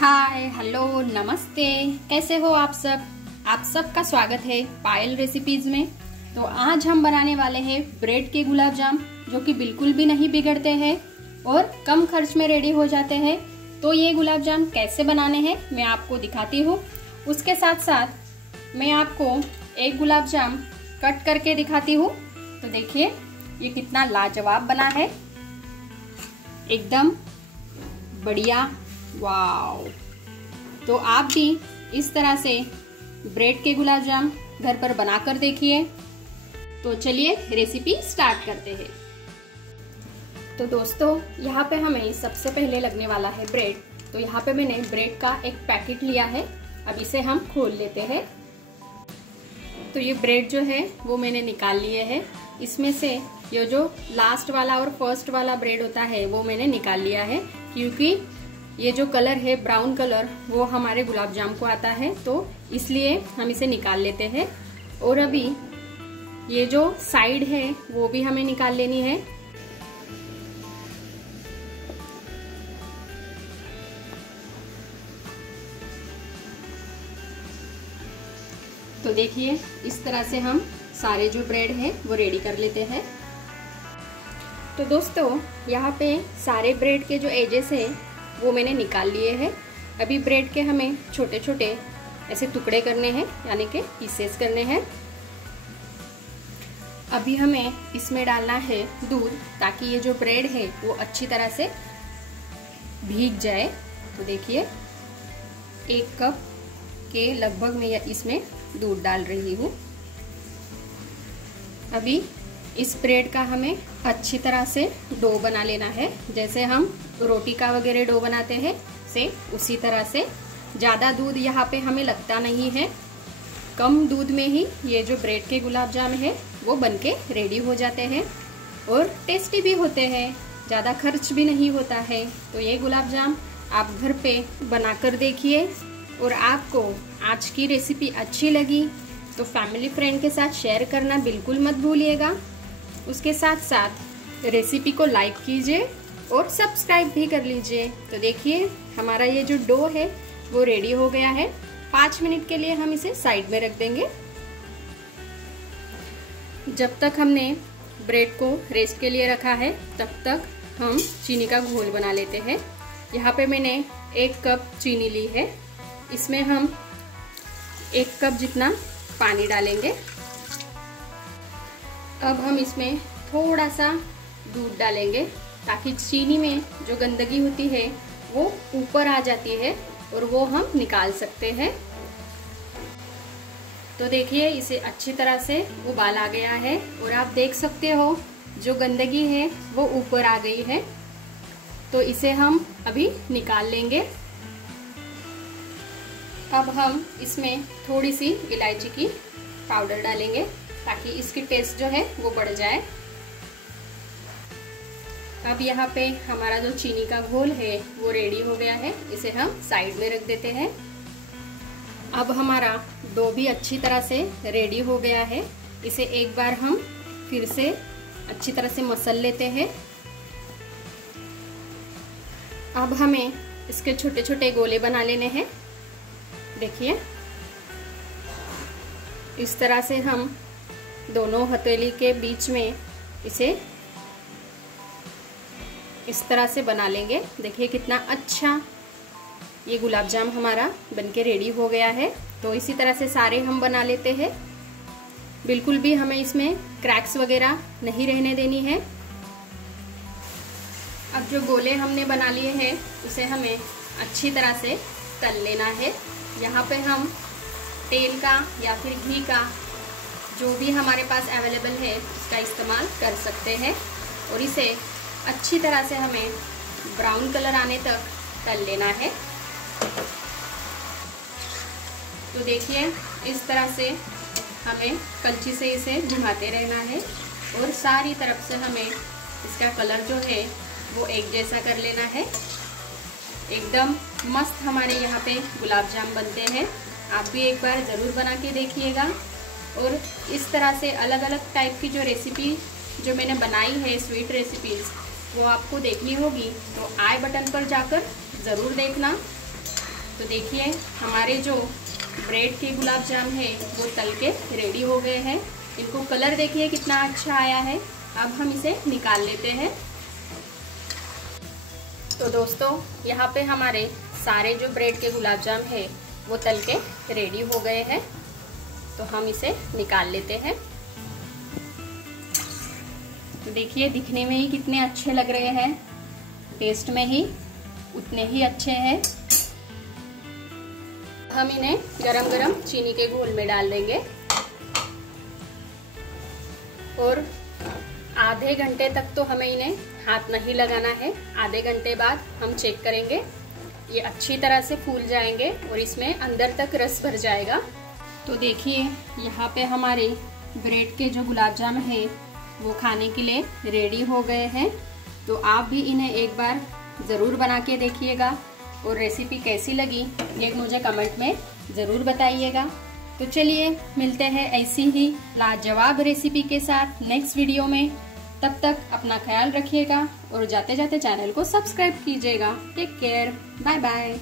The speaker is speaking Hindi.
हाय हेलो नमस्ते, कैसे हो आप सब। आप सबका स्वागत है पायल रेसिपीज में। तो आज हम बनाने वाले हैं ब्रेड के गुलाब जाम, जो कि बिल्कुल भी नहीं बिगड़ते हैं और कम खर्च में रेडी हो जाते हैं। तो ये गुलाब जाम कैसे बनाने हैं मैं आपको दिखाती हूँ। उसके साथ साथ मैं आपको एक गुलाब जाम कट करके दिखाती हूँ। तो देखिए ये कितना लाजवाब बना है, एकदम बढ़िया। वाव। तो आप भी इस तरह से ब्रेड के गुलाब जाम घर पर बनाकर देखिए। तो चलिए रेसिपी स्टार्ट करते हैं। तो दोस्तों यहाँ पे हमें सबसे पहले लगने वाला है ब्रेड। तो यहाँ पे मैंने ब्रेड का एक पैकेट लिया है। अब इसे हम खोल लेते हैं। तो ये ब्रेड जो है वो मैंने निकाल लिए है। इसमें से ये जो लास्ट वाला और फर्स्ट वाला ब्रेड होता है वो मैंने निकाल लिया है, क्योंकि ये जो कलर है ब्राउन कलर वो हमारे गुलाब जाम को आता है, तो इसलिए हम इसे निकाल लेते हैं। और अभी ये जो साइड है वो भी हमें निकाल लेनी है। तो देखिए इस तरह से हम सारे जो ब्रेड है वो रेडी कर लेते हैं। तो दोस्तों यहाँ पे सारे ब्रेड के जो एजेस है वो मैंने निकाल लिए हैं। अभी ब्रेड के हमें छोटे छोटे ऐसे टुकड़े करने हैं, यानी कि पीसेस करने हैं। अभी हमें इसमें डालना है दूध, ताकि ये जो ब्रेड है वो अच्छी तरह से भीग जाए। तो देखिए 1 कप के लगभग मैं इसमें दूध डाल रही हूँ। अभी इस ब्रेड का हमें अच्छी तरह से डो बना लेना है, जैसे हम रोटी का वगैरह डो बनाते हैं से उसी तरह से। ज़्यादा दूध यहाँ पे हमें लगता नहीं है, कम दूध में ही ये जो ब्रेड के गुलाब जाम है वो बनके रेडी हो जाते हैं और टेस्टी भी होते हैं, ज़्यादा खर्च भी नहीं होता है। तो ये गुलाब जाम आप घर पे बनाकर देखिए। और आपको आज की रेसिपी अच्छी लगी तो फैमिली फ्रेंड के साथ शेयर करना बिल्कुल मत भूलिएगा। उसके साथ साथ रेसिपी को लाइक कीजिए और सब्सक्राइब भी कर लीजिए। तो देखिए हमारा ये जो डो है वो रेडी हो गया है। 5 मिनट के लिए हम इसे साइड में रख देंगे। जब तक हमने ब्रेड को रेस्ट के लिए रखा है तब तक हम चीनी का घोल बना लेते हैं। यहाँ पे मैंने 1 कप चीनी ली है। इसमें हम 1 कप जितना पानी डालेंगे। अब हम इसमें थोड़ा सा दूध डालेंगे, ताकि चीनी में जो गंदगी होती है वो ऊपर आ जाती है और वो हम निकाल सकते हैं। तो देखिए इसे अच्छी तरह से उबाल आ गया है और आप देख सकते हो जो गंदगी है वो ऊपर आ गई है। तो इसे हम अभी निकाल लेंगे। अब हम इसमें थोड़ी सी इलायची की पाउडर डालेंगे, ताकि इसकी टेस्ट जो है वो बढ़ जाए। अब यहाँ पे हमारा जो चीनी का घोल है वो रेडी हो गया है। इसे हम साइड में रख देते हैं। अब हमारा डो भी अच्छी तरह से रेडी हो गया है। इसे एक बार हम फिर से अच्छी तरह से मसल लेते हैं। अब हमें इसके छोटे छोटे गोले बना लेने हैं। देखिए इस तरह से हम दोनों हथेली के बीच में इसे इस तरह से बना लेंगे। देखिए कितना अच्छा ये गुलाब जाम हमारा बनके रेडी हो गया है। तो इसी तरह से सारे हम बना लेते हैं। बिल्कुल भी हमें इसमें क्रैक्स वगैरह नहीं रहने देनी है। अब जो गोले हमने बना लिए हैं उसे हमें अच्छी तरह से तल लेना है। यहाँ पे हम तेल का या फिर घी का जो भी हमारे पास अवेलेबल है उसका इस्तेमाल कर सकते हैं। और इसे अच्छी तरह से हमें ब्राउन कलर आने तक तल लेना है। तो देखिए इस तरह से हमें कलछी से इसे घुमाते रहना है और सारी तरफ से हमें इसका कलर जो है वो एक जैसा कर लेना है। एकदम मस्त हमारे यहाँ पे गुलाब जाम बनते हैं। आप भी एक बार ज़रूर बना के देखिएगा। और इस तरह से अलग अलग टाइप की जो रेसिपी जो मैंने बनाई है स्वीट रेसिपीज़ वो आपको देखनी होगी तो आई बटन पर जाकर ज़रूर देखना। तो देखिए हमारे जो ब्रेड के गुलाब जाम है वो तल के रेडी हो गए हैं। इनको कलर देखिए कितना अच्छा आया है। अब हम इसे निकाल लेते हैं। तो दोस्तों यहाँ पे हमारे सारे जो ब्रेड के गुलाब जाम है वो तल के रेडी हो गए हैं। तो हम इसे निकाल लेते हैं। तो देखिए दिखने में ही कितने अच्छे लग रहे हैं, टेस्ट में ही उतने ही अच्छे हैं। हम इन्हें गरम गरम चीनी के घोल में डाल देंगे और आधे घंटे तक तो हमें इन्हें हाथ नहीं लगाना है। आधे घंटे बाद हम चेक करेंगे, ये अच्छी तरह से फूल जाएंगे और इसमें अंदर तक रस भर जाएगा। तो देखिए यहाँ पे हमारे ब्रेड के जो गुलाब जाम है वो खाने के लिए रेडी हो गए हैं। तो आप भी इन्हें एक बार ज़रूर बना के देखिएगा और रेसिपी कैसी लगी ये मुझे कमेंट में ज़रूर बताइएगा। तो चलिए मिलते हैं ऐसी ही लाजवाब रेसिपी के साथ नेक्स्ट वीडियो में। तब तक अपना ख्याल रखिएगा और जाते जाते चैनल को सब्सक्राइब कीजिएगा। Take care, bye bye.